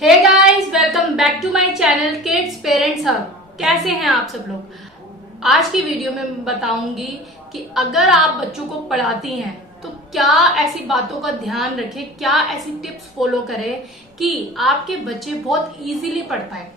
Hey guys, welcome back to my channel kids parents hub. कैसे हैं आप सब लोग। आज की वीडियो में मैं बताऊंगी कि अगर आप बच्चों को पढ़ाती हैं तो क्या ऐसी बातों का ध्यान रखें, क्या ऐसी टिप्स फॉलो करें कि आपके बच्चे बहुत इजीली पढ़ पाए।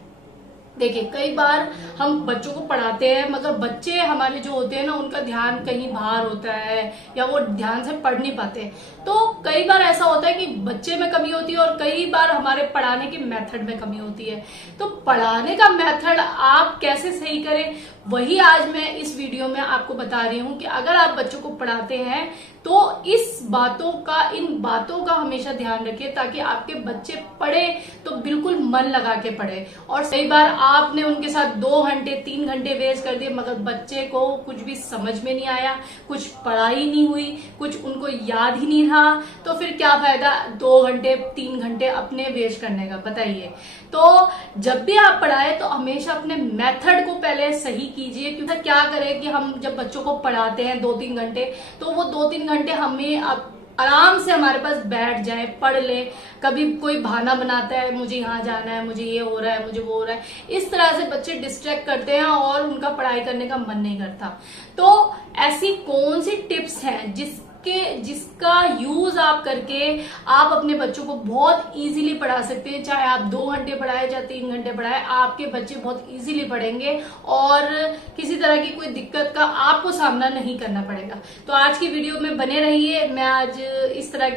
देखिए, कई बार हम बच्चों को पढ़ाते हैं मगर बच्चे हमारे जो होते हैं ना, उनका ध्यान कहीं बाहर होता है या वो ध्यान से पढ़ नहीं पाते। तो कई बार ऐसा होता है कि बच्चे में कमी होती है और कई बार हमारे पढ़ाने के मेथड में कमी होती है। तो पढ़ाने का मेथड आप कैसे सही करें, वही आज मैं इस वीडियो में आपको बता रही हूँ कि अगर आप बच्चों को पढ़ाते हैं तो इन बातों का हमेशा ध्यान रखिए ताकि आपके बच्चे पढ़े तो बिल्कुल मन लगा के पढ़े। और कई बार आपने उनके साथ 2 घंटे 3 घंटे वेस्ट कर दिए मगर बच्चे को कुछ भी समझ में नहीं आया, कुछ पढ़ाई नहीं हुई, कुछ उनको याद ही नहीं रहा, तो फिर क्या फायदा 2 घंटे 3 घंटे अपने वेस्ट करने का, बताइए। तो जब भी आप पढ़ाए तो हमेशा अपने मेथड को पहले सही कीजिए। क्योंकि क्या करें कि हम जब बच्चों को पढ़ाते हैं 2-3 घंटे, तो वो 2-3 घंटे हमें अब आराम से हमारे पास बैठ जाए, पढ़ ले। कभी कोई बहाना बनाता है, मुझे यहाँ जाना है, मुझे ये हो रहा है, मुझे वो हो रहा है, इस तरह से बच्चे डिस्ट्रैक्ट करते हैं और उनका पढ़ाई करने का मन नहीं करता। तो ऐसी कौन सी टिप्स हैं जिसका यूज आप करके आप अपने बच्चों को बहुत इजीली पढ़ा सकते हैं। चाहे आप 2 घंटे पढ़ाए चाहे 3 घंटे पढ़ाए, आपके बच्चे बहुत इजीली पढ़ेंगे और किसी तरह की कोई दिक्कत का आपको सामना नहीं करना पड़ेगा। तो आज की वीडियो में बने रहिए। मैं आज इस तरह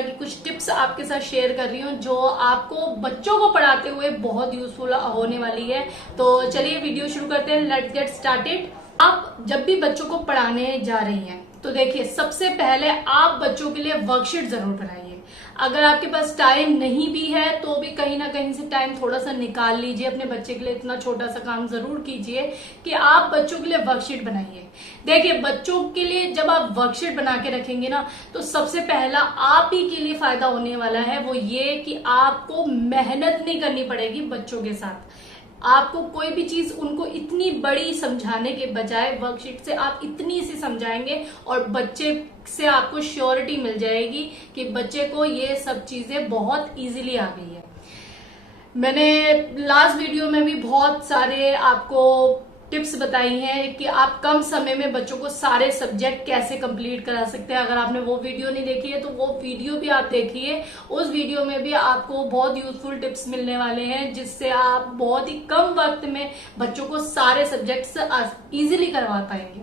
की कुछ टिप्स आपके साथ शेयर कर रही हूँ जो आपको बच्चों को पढ़ाते हुए बहुत यूजफुल होने वाली है। तो चलिए वीडियो शुरू करते हैं। Let's get started. आप जब भी बच्चों को पढ़ाने जा रही हैं तो देखिए, सबसे पहले आप बच्चों के लिए वर्कशीट जरूर बनाइए। अगर आपके पास टाइम नहीं भी है तो भी कहीं ना कहीं से टाइम थोड़ा सा निकाल लीजिए अपने बच्चे के लिए। इतना छोटा सा काम जरूर कीजिए कि आप बच्चों के लिए वर्कशीट बनाइए। देखिए, बच्चों के लिए जब आप वर्कशीट बना के रखेंगे ना, तो सबसे पहला आप ही के लिए फायदा होने वाला है वो ये कि आपको मेहनत नहीं करनी पड़ेगी बच्चों के साथ। आपको कोई भी चीज उनको इतनी बड़ी समझाने के बजाय वर्कशीट से आप इतनी सी समझाएंगे और बच्चे से आपको श्योरिटी मिल जाएगी कि बच्चे को ये सब चीजें बहुत इजीली आ गई है। मैंने लास्ट वीडियो में भी बहुत सारे आपको टिप्स बताई हैं कि आप कम समय में बच्चों को सारे सब्जेक्ट कैसे कंप्लीट करा सकते हैं। अगर आपने वो वीडियो नहीं देखी है तो वो वीडियो भी आप देखिए। उस वीडियो में भी आपको बहुत यूजफुल टिप्स मिलने वाले हैं जिससे आप बहुत ही कम वक्त में बच्चों को सारे सब्जेक्ट्स इजीली करवा पाएंगे।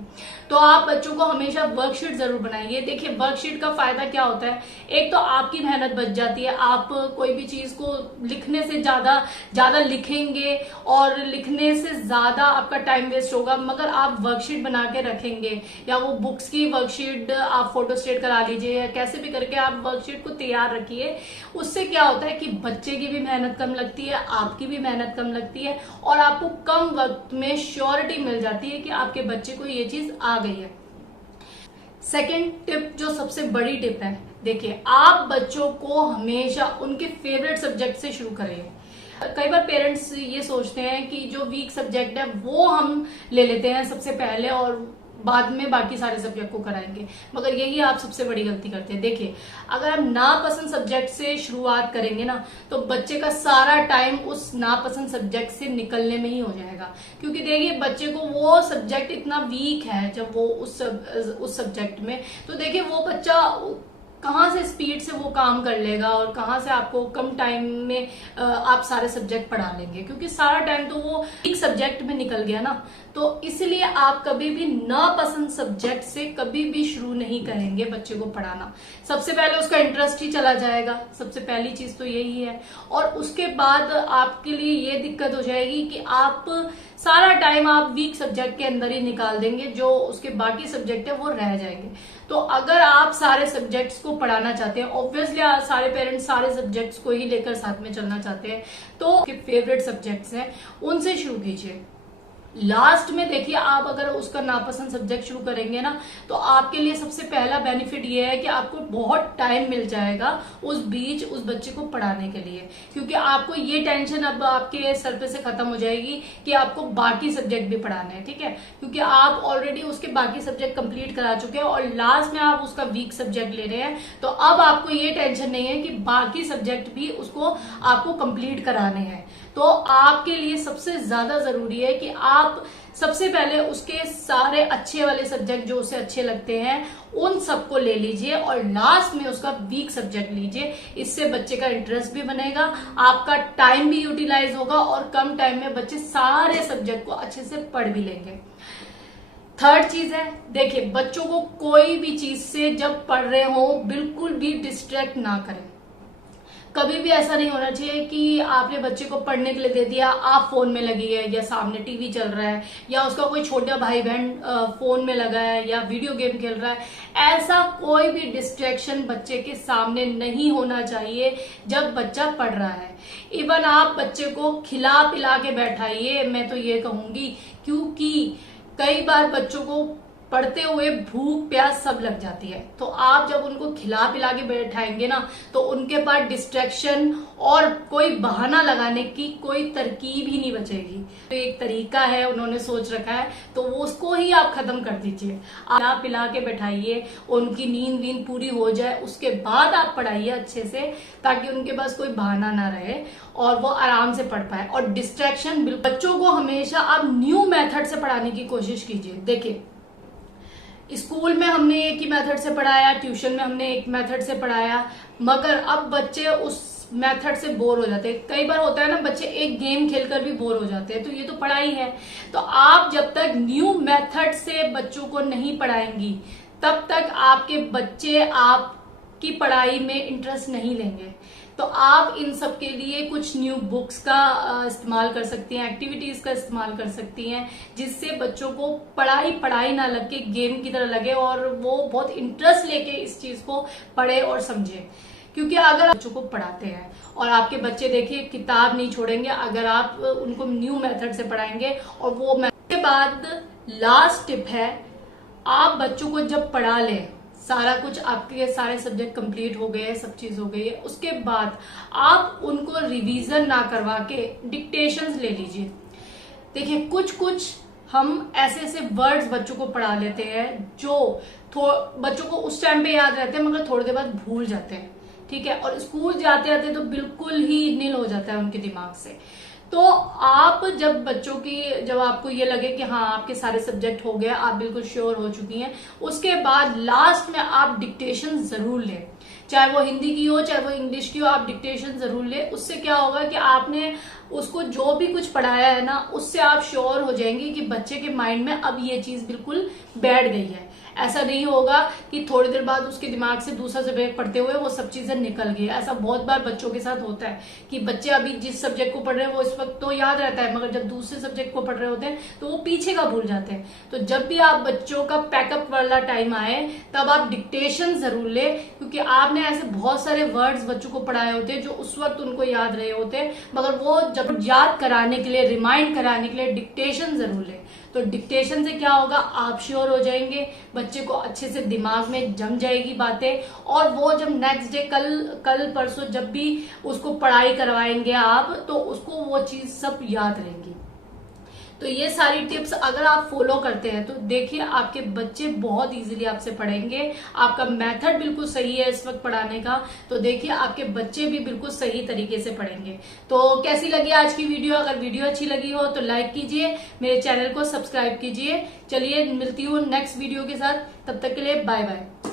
तो आप बच्चों को हमेशा वर्कशीट जरूर बनाइए। देखिए, वर्कशीट का फायदा क्या होता है, एक तो आपकी मेहनत बच जाती है। आप कोई भी चीज को लिखने से ज्यादा लिखेंगे और लिखने से ज्यादा आपका टाइम वेस्ट होगा। मगर आप वर्कशीट बना के रखेंगे या वो बुक्स की वर्कशीट आप फोटोस्टेट करा लीजिए या कैसे भी करके आप वर्कशीट को तैयार रखिए। उससे क्या होता है कि बच्चे की भी मेहनत कम लगती है, आपकी भी मेहनत कम लगती है और आपको कम वक्त में श्योरिटी मिल जाती है कि आपके बच्चे को ये चीज आ गई है। सेकेंड टिप, जो सबसे बड़ी टिप है, देखिए, आप बच्चों को हमेशा उनके फेवरेट सब्जेक्ट से शुरू करें। कई बार पेरेंट्स ये सोचते हैं कि जो वीक सब्जेक्ट है वो हम ले लेते हैं सबसे पहले और बाद में बाकी सारे सब्जेक्ट को कराएंगे, मगर यही आप सबसे बड़ी गलती करते हैं। देखिए, अगर आप नापसंद सब्जेक्ट से शुरुआत करेंगे ना तो बच्चे का सारा टाइम उस नापसंद सब्जेक्ट से निकलने में ही हो जाएगा। क्योंकि देखिए, बच्चे को वो सब्जेक्ट इतना वीक है जब वो उस सब्जेक्ट में, तो देखिए वो बच्चा कहाँ से स्पीड से वो काम कर लेगा और कहाँ से आपको कम टाइम में आप सारे सब्जेक्ट पढ़ा लेंगे, क्योंकि सारा टाइम तो वो एक सब्जेक्ट में निकल गया ना। तो इसलिए आप कभी भी नापसंद सब्जेक्ट से कभी भी शुरू नहीं करेंगे बच्चे को पढ़ाना। सबसे पहले उसका इंटरेस्ट ही चला जाएगा, सबसे पहली चीज तो यही है। और उसके बाद आपके लिए ये दिक्कत हो जाएगी कि आप सारा टाइम आप वीक सब्जेक्ट के अंदर ही निकाल देंगे, जो उसके बाकी सब्जेक्ट है वो रह जाएंगे। तो अगर आप सारे सब्जेक्ट्स को पढ़ाना चाहते हैं, ऑब्वियसली सारे पेरेंट्स सारे सब्जेक्ट्स को ही लेकर साथ में चलना चाहते हैं, तो फेवरेट सब्जेक्ट्स हैं उनसे शुरू कीजिए। लास्ट में देखिए, आप अगर उसका नापसंद सब्जेक्ट शुरू करेंगे ना, तो आपके लिए सबसे पहला बेनिफिट ये है कि आपको बहुत टाइम मिल जाएगा उस बीच उस बच्चे को पढ़ाने के लिए, क्योंकि आपको ये टेंशन अब आपके सर पे से खत्म हो जाएगी कि आपको बाकी सब्जेक्ट भी पढ़ाने हैं। ठीक है, क्योंकि आप ऑलरेडी उसके बाकी सब्जेक्ट कंप्लीट करा चुके हैं और लास्ट में आप उसका वीक सब्जेक्ट ले रहे हैं, तो अब आपको ये टेंशन नहीं है कि बाकी सब्जेक्ट भी उसको आपको कंप्लीट कराने हैं। तो आपके लिए सबसे ज्यादा जरूरी है कि आप सबसे पहले उसके सारे अच्छे वाले सब्जेक्ट जो उसे अच्छे लगते हैं उन सबको ले लीजिए और लास्ट में उसका वीक सब्जेक्ट लीजिए। इससे बच्चे का इंटरेस्ट भी बनेगा, आपका टाइम भी यूटिलाइज होगा और कम टाइम में बच्चे सारे सब्जेक्ट को अच्छे से पढ़ भी लेंगे। थर्ड चीज है, देखिए बच्चों को कोई भी चीज से जब पढ़ रहे हो बिल्कुल भी डिस्ट्रैक्ट ना करें। कभी भी ऐसा नहीं होना चाहिए कि आपने बच्चे को पढ़ने के लिए दे दिया, आप फोन में लगी है या सामने टीवी चल रहा है या उसका कोई छोटा भाई बहन फोन में लगा है या वीडियो गेम खेल रहा है। ऐसा कोई भी डिस्ट्रैक्शन बच्चे के सामने नहीं होना चाहिए जब बच्चा पढ़ रहा है। इवन आप बच्चे को खिला पिला के बैठाइए, मैं तो ये कहूंगी, क्योंकि कई बार बच्चों को पढ़ते हुए भूख प्यास सब लग जाती है। तो आप जब उनको खिला पिला के बैठाएंगे ना, तो उनके पास डिस्ट्रैक्शन और कोई बहाना लगाने की कोई तरकीब ही नहीं बचेगी। तो एक तरीका है उन्होंने सोच रखा है, तो वो उसको ही आप खत्म कर दीजिए। खिला पिला के बैठाइए, उनकी नींद वींद पूरी हो जाए, उसके बाद आप पढ़ाइए अच्छे से, ताकि उनके पास कोई बहाना ना रहे और वो आराम से पढ़ पाए। और डिस्ट्रैक्शन, बच्चों को हमेशा आप न्यू मेथड से पढ़ाने की कोशिश कीजिए। देखिए, स्कूल में हमने एक ही मेथड से पढ़ाया, ट्यूशन में हमने एक मेथड से पढ़ाया, मगर अब बच्चे उस मेथड से बोर हो जाते हैं। कई बार होता है ना, बच्चे एक गेम खेलकर भी बोर हो जाते हैं, तो ये तो पढ़ाई है। तो आप जब तक न्यू मेथड से बच्चों को नहीं पढ़ाएंगी, तब तक आपके बच्चे आपकी पढ़ाई में इंटरेस्ट नहीं लेंगे। तो आप इन सब के लिए कुछ न्यू बुक्स का इस्तेमाल कर सकती हैं, एक्टिविटीज का इस्तेमाल कर सकती हैं, जिससे बच्चों को पढ़ाई ना लग के गेम की तरह लगे और वो बहुत इंटरेस्ट लेके इस चीज को पढ़े और समझे। क्योंकि अगर बच्चों को पढ़ाते हैं और आपके बच्चे देखिए किताब नहीं छोड़ेंगे अगर आप उनको न्यू मेथड से पढ़ाएंगे। और वो के बाद लास्ट टिप है, आप बच्चों को जब पढ़ा लें, सारा कुछ आपके सारे सब्जेक्ट कंप्लीट हो गए, सब चीज हो गई है, उसके बाद आप उनको रिवीजन ना करवा के डिक्टेशंस ले लीजिए। देखिए, कुछ हम ऐसे ऐसे वर्ड्स बच्चों को पढ़ा लेते हैं जो बच्चों को उस टाइम पे याद रहते हैं, मगर थोड़ी देर बाद भूल जाते हैं। ठीक है, और स्कूल जाते जाते तो बिल्कुल ही नील हो जाता है उनके दिमाग से। तो आप जब आपको ये लगे कि हाँ आपके सारे सब्जेक्ट हो गए, आप बिल्कुल श्योर हो चुकी हैं, उसके बाद लास्ट में आप डिक्टेशन जरूर लें। चाहे वो हिंदी की हो चाहे वो इंग्लिश की हो, आप डिक्टेशन जरूर लें। उससे क्या होगा कि आपने उसको जो भी कुछ पढ़ाया है ना, उससे आप श्योर हो जाएंगे कि बच्चे के माइंड में अब ये चीज बिल्कुल बैठ गई है। ऐसा नहीं होगा कि थोड़ी देर बाद उसके दिमाग से दूसरा सब्जेक्ट पढ़ते हुए वो सब चीजें निकल गई। ऐसा बहुत बार बच्चों के साथ होता है कि बच्चे अभी जिस सब्जेक्ट को पढ़ रहे हैं वो इस वक्त तो याद रहता है, मगर जब दूसरे सब्जेक्ट को पढ़ रहे होते हैं तो वो पीछे का भूल जाते हैं। तो जब भी आप बच्चों का पैकअप वाला टाइम आए, तब आप डिक्टेशन जरूर ले, क्योंकि आपने ऐसे बहुत सारे वर्ड्स बच्चों को पढ़ाए होते हैं जो उस वक्त उनको याद रहे होते हैं, मगर वो जब याद कराने के लिए, रिमाइंड कराने के लिए डिक्टेशन जरूर ले। तो डिक्टेशन से क्या होगा, आप श्योर हो जाएंगे, बच्चे को अच्छे से दिमाग में जम जाएगी बातें, और वो जब नेक्स्ट डे कल परसों जब भी उसको पढ़ाई करवाएंगे आप, तो उसको वो चीज सब याद रहेंगी। तो ये सारी टिप्स अगर आप फॉलो करते हैं तो देखिए आपके बच्चे बहुत इजीली आपसे पढ़ेंगे। आपका मेथड बिल्कुल सही है इस वक्त पढ़ाने का, तो देखिए आपके बच्चे भी बिल्कुल सही तरीके से पढ़ेंगे। तो कैसी लगी आज की वीडियो? अगर वीडियो अच्छी लगी हो तो लाइक कीजिए, मेरे चैनल को सब्सक्राइब कीजिए। चलिए मिलती हूँ नेक्स्ट वीडियो के साथ, तब तक के लिए बाय बाय।